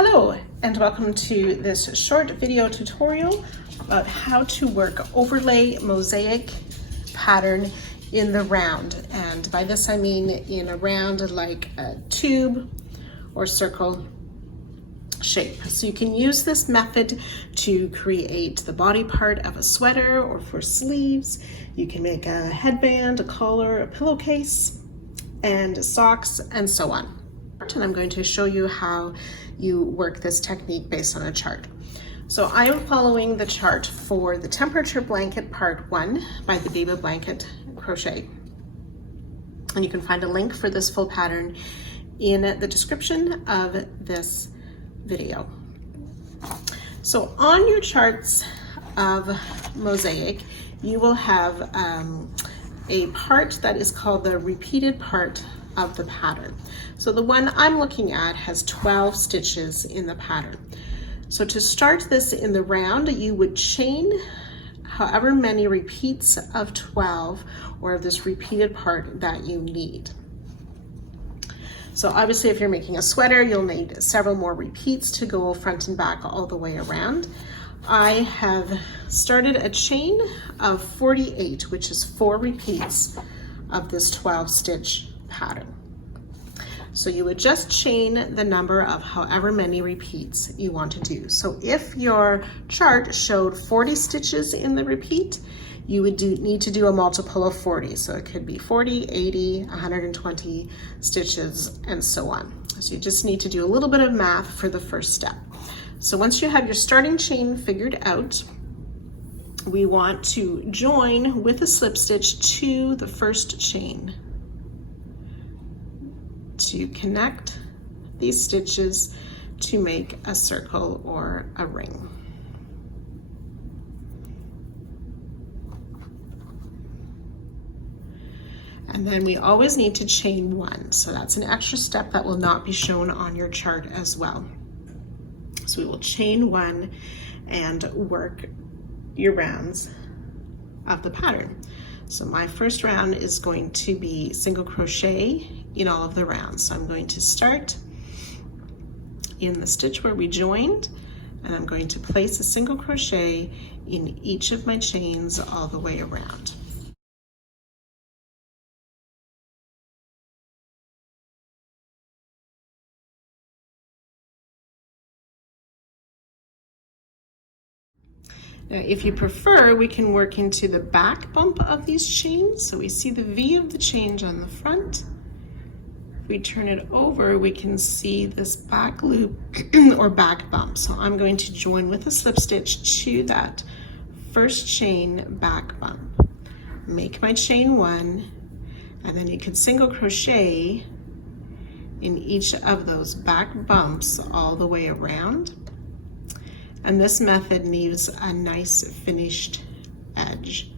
Hello and welcome to this short video tutorial about how to work overlay mosaic pattern in the round. And by this I mean in a round like a tube or circle shape. So you can use this method to create the body part of a sweater or for sleeves. You can make a headband, a collar, a pillowcase, and socks, and so on. And I'm going to show you how you work this technique based on a chart. So I am following the chart for the temperature blanket part 1 by the BebaBlanket crochet. And you can find a link for this full pattern in the description of this video. So on your charts of mosaic, you will have a part that is called the repeated part of the pattern. So the one I'm looking at has 12 stitches in the pattern. So to start this in the round, you would chain however many repeats of 12 or of this repeated part that you need. So obviously if you're making a sweater, you'll need several more repeats to go front and back all the way around. I have started a chain of 48, which is 4 repeats of this 12 stitch pattern. So you would just chain the number of however many repeats you want to do. So if your chart showed 40 stitches in the repeat, you would need to do a multiple of 40. So it could be 40, 80, 120 stitches, and so on. So you just need to do a little bit of math for the first step. So once you have your starting chain figured out, we want to join with a slip stitch to the first chain to connect these stitches to make a circle or a ring. And then we always need to chain 1. So that's an extra step that will not be shown on your chart as well. So we will chain 1 and work your rounds of the pattern. So my first round is going to be single crochet in all of the rounds. So I'm going to start in the stitch where we joined, and I'm going to place a single crochet in each of my chains all the way around. Now, if you prefer, we can work into the back bump of these chains. So we see the V of the change on the front. If we turn it over, we can see this back loop or back bump. So I'm going to join with a slip stitch to that first chain back bump. Make my chain 1, and then you can single crochet in each of those back bumps all the way around. And this method leaves a nice finished edge.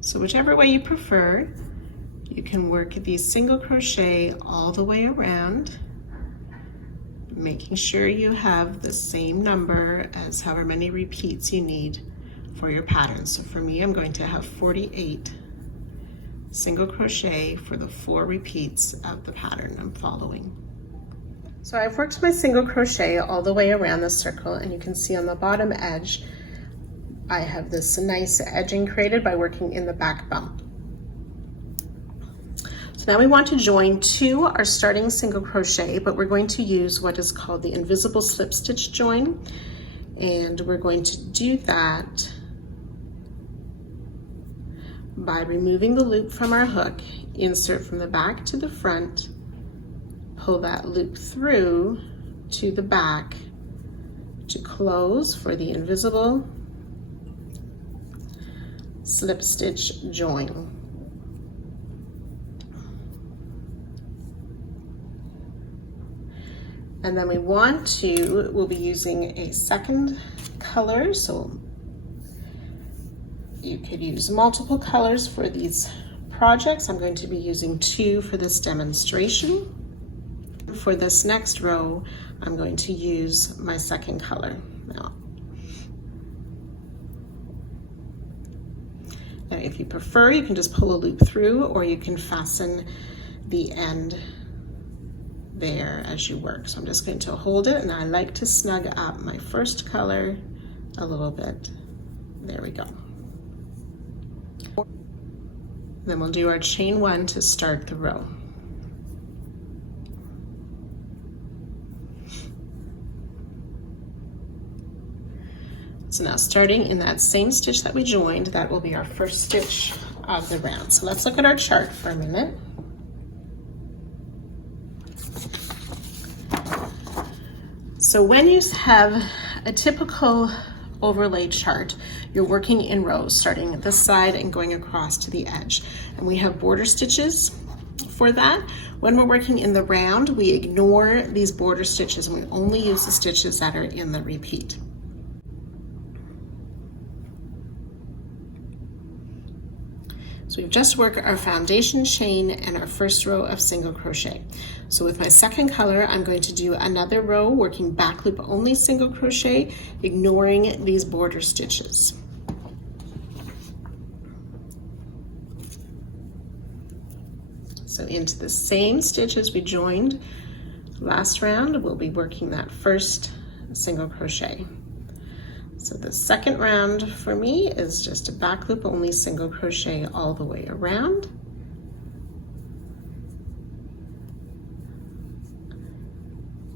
So whichever way you prefer, you can work these single crochet all the way around, making sure you have the same number as however many repeats you need for your pattern. So for me, I'm going to have 48 single crochet for the 4 repeats of the pattern I'm following. So I've worked my single crochet all the way around the circle, and you can see on the bottom edge, I have this nice edging created by working in the back bump. So now we want to join to our starting single crochet, but we're going to use what is called the invisible slip stitch join. And we're going to do that by removing the loop from our hook, insert from the back to the front, pull that loop through to the back to close for the invisible slip stitch join. And then we'll be using a second color. So you could use multiple colors for these projects. I'm going to be using 2 for this demonstration. For this next row, I'm going to use my second color. Now, if you prefer, you can just pull a loop through, or you can fasten the end there as you work. So I'm just going to hold it, and I like to snug up my first color a little bit. There we go. Then we'll do our chain 1 to start the row. So now, starting in that same stitch that we joined, that will be our first stitch of the round. So let's look at our chart for a minute. So when you have a typical overlay chart, you're working in rows, starting at this side and going across to the edge. And we have border stitches for that. When we're working in the round, we ignore these border stitches and we only use the stitches that are in the repeat. So we've just worked our foundation chain and our first row of single crochet. So with my second color, I'm going to do another row working back loop only single crochet, ignoring these border stitches. So into the same stitches we joined last round, we'll be working that first single crochet. So the second round for me is just a back loop only single crochet all the way around.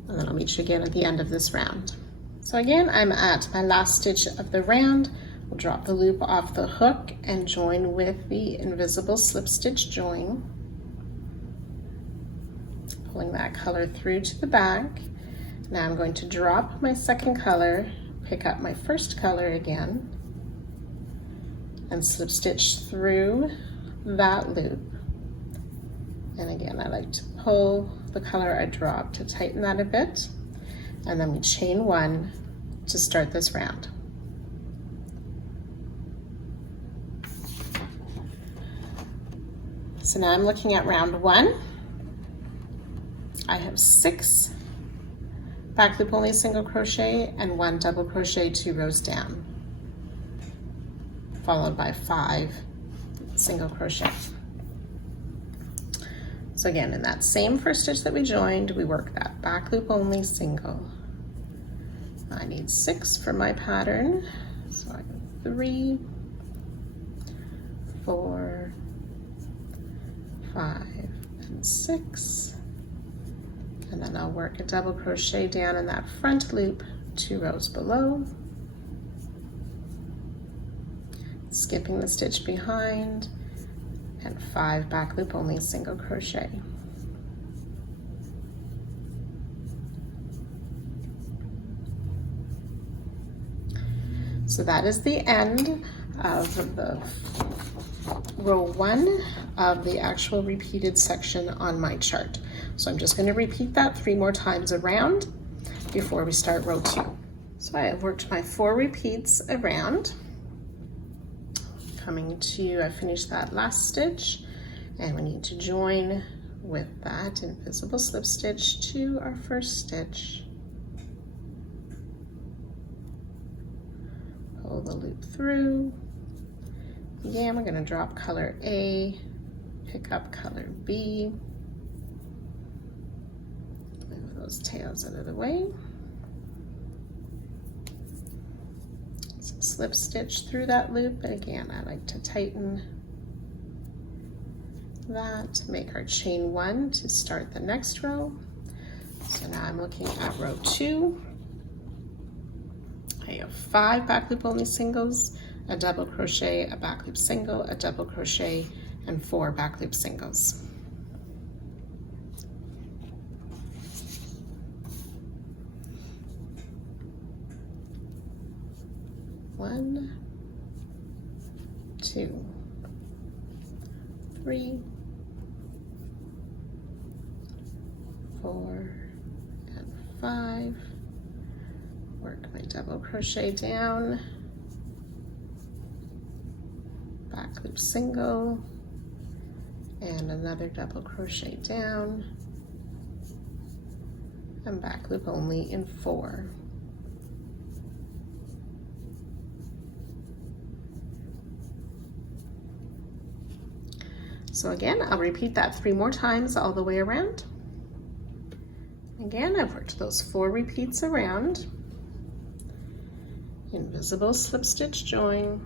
And then I'll meet you again at the end of this round. So again, I'm at my last stitch of the round. We'll drop the loop off the hook and join with the invisible slip stitch join. Pulling that color through to the back. Now I'm going to drop my second color, pick up my first color again, and slip stitch through that loop. And again, I like to pull the color I dropped to tighten that a bit, and then we chain 1 to start this round. So now I'm looking at round 1. I have 6 back loop only single crochet and 1 double crochet 2 rows down, followed by 5 single crochet. So again, in that same first stitch that we joined, we work that back loop only single. I need 6 for my pattern, so I go 3, 4, 5, and 6. And then I'll work a double crochet down in that front loop 2 rows below, skipping the stitch behind, and 5 back loop only single crochet. So that is the end of the row 1 of the actual repeated section on my chart. So I'm just going to repeat that 3 more times around before we start row 2. So I have worked my 4 repeats around. Coming to, I finished that last stitch, and we need to join with that invisible slip stitch to our first stitch. Pull the loop through. Again, we're going to drop color A, pick up color B. Move those tails out of the way. Some slip stitch through that loop, and again, I like to tighten that, make our chain 1 to start the next row. So now I'm looking at row 2. I have 5 back loop only singles, a double crochet, a back loop single, a double crochet, and 4 back loop singles. One, 2, 3, 4, and 5. Work my double crochet down, back loop single, and another double crochet down, and back loop only in 4. So again, I'll repeat that 3 more times all the way around. Again, I've worked those 4 repeats around. Invisible slip stitch join.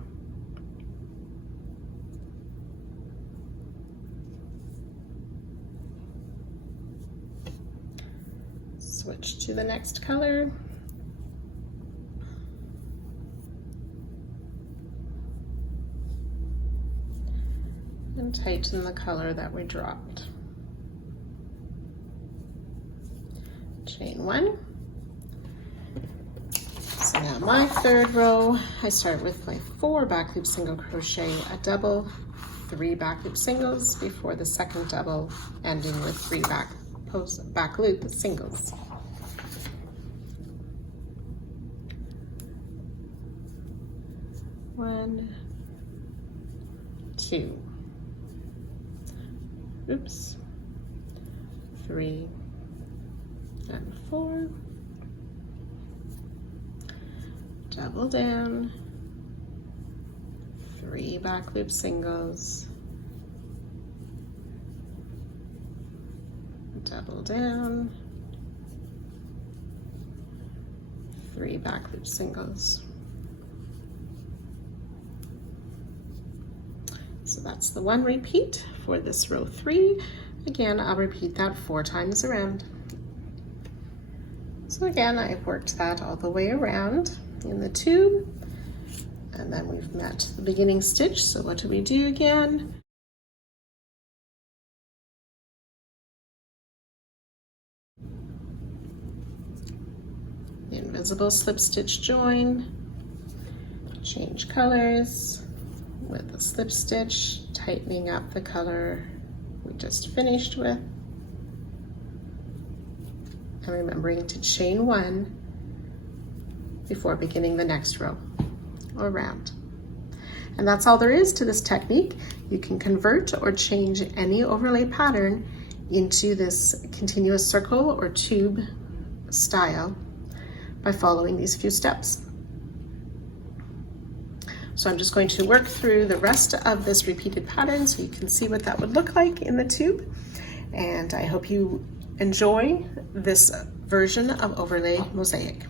Switch to the next color. And tighten the color that we dropped. Chain 1. So now my 3rd row, I start with my 4 back loop single crochet, a double, 3 back loop singles before the 2nd double, ending with 3 back loop singles. One, 2. Oops. 3 and 4. Double down. 3 back loop singles. Double down. 3 back loop singles. So that's the 1 repeat for this row 3. Again, I'll repeat that 4 times around. So again, I've worked that all the way around in the tube, and then we've met the beginning stitch. So what do we do again? The invisible slip stitch join, change colors with a slip stitch, tightening up the color we just finished with, and remembering to chain 1 before beginning the next row or round. And that's all there is to this technique. You can convert or change any overlay pattern into this continuous circle or tube style by following these few steps. So I'm just going to work through the rest of this repeated pattern so you can see what that would look like in the tube. And I hope you enjoy this version of Overlay Mosaic.